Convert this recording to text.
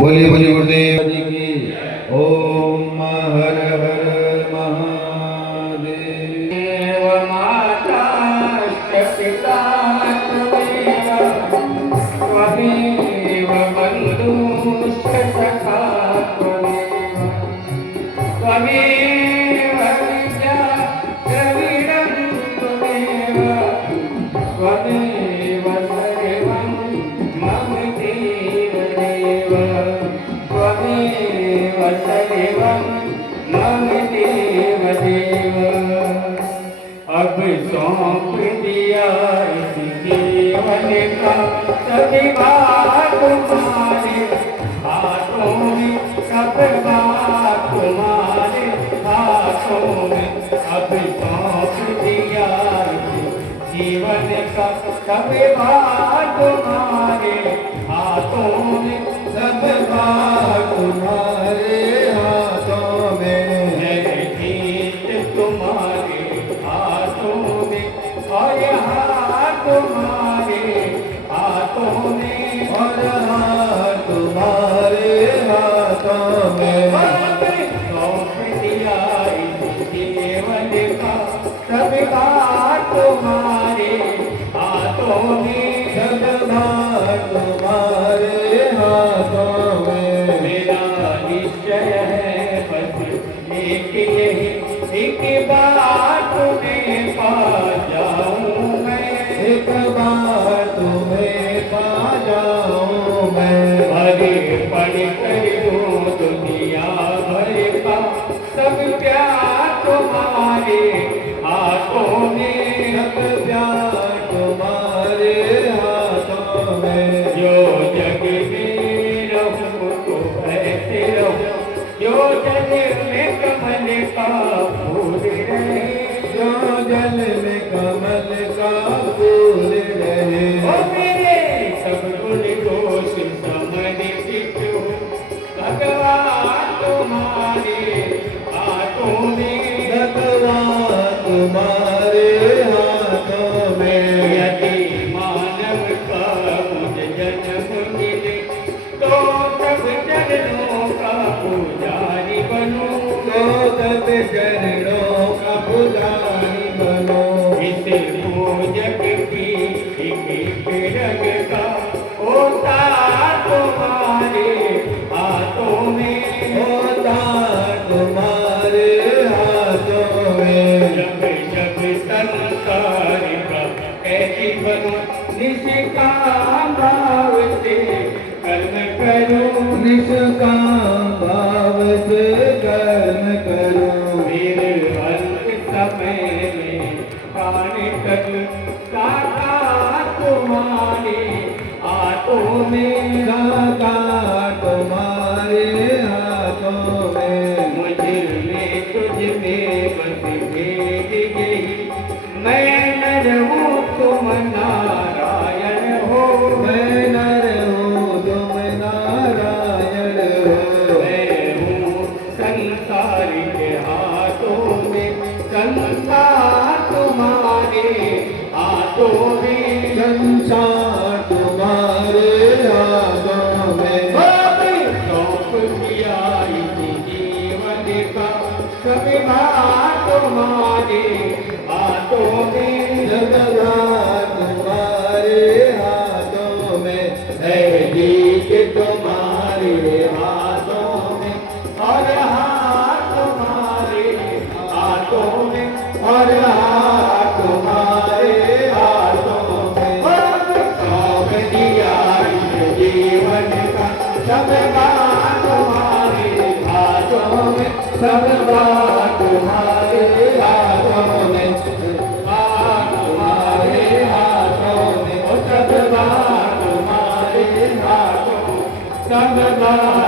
बोलिए बोलिए गुरुदेव जी की। ओम हर हर महादेव। माता पिता त्वमेव त्वमेव बन्धुश्च सखा त्वमेव त्वमेव विद्या द्रविडं त्वमेव त्वमेव सर्वं मम देव देव त्वमेव सर्वं मम देव देव। अब सौंप दिया इस जीवन का सभी बात तुम्हारे हाथों में, सब बात तुम्हारे हाथों में। अब सौंप दिया इस जीवन का सभी बात तुम्हारे हाथों में, सब बात तुम्हारे हाथों में। है जीत तुम्हारे हाथों में और हाथ तुम्हारे हाथों में, और हाथ तुम्हारे हाथों में। सौंप दिया इस जीवन का सब बात तुम्हारे हाथों में, सब बात तुम्हारे हाथों में। मेरा निश्चय है बस एक यही, एक बात में पा जाऊं मैं, एक बार तुम्हें पा जाऊं मैं। हरे पढ़ कर दो दुनिया भर का सब प्यार तुम्हारे हाथों में, सब प्यार तुम्हारे हाथों में। जो जग में रहो तो ऐसे रहो, जो जग में कमल का फूल रहे, जो जल में कमल का फूल रहे। ओ मेरे सब गुण दोष समर्पित हो भगवान तुम्हारे हाथों में, भगवान तुम्हारे हाथों में। यदि मानव का मुझ जन्म मिले तो सब चरणों का पुजारी बनूं, तो सब चरणों का पुजारी बनो। इस पूजक की एक रंग का होता तुम्हारे हाथों में, होता तुम्हारे हाथों में। जब जब संसार का कैदी बनूं, निष्काम भाव से कर्म करूं, निष्काम भाव से कर्म करो। फिर अंत समय में पाने तक साकार तुम्हारे हाथों में, साकार तुम्हारे हाथों में। मुझ में तुझ में बस भेद यही, मैं नर हूँ तुम नारायण हो, मैं नर हूँ तुम नारायण हो। मैं हूँ संसार के हाथों में, संसार तुम्हारे हाथों में, संसार तुम्हारे हाथों में। सौंप दिया इस जीवन का सभी बात तुम्हारे हाथों में, जगन्नाथ तुम्हारे हाथों में। है जीत तुम्हारे हाथों में और हाथ तुम्हारे हाथों में, और हाथ तुम्हारे हाथों में। सौंप दिया इस जीवन का सब बात तुम्हारे हाथों में, सब बात तुम्हारे हाथों में। बात तुम्हारे हाथों में, सब बात तुम्हारे हाथों में। सब बात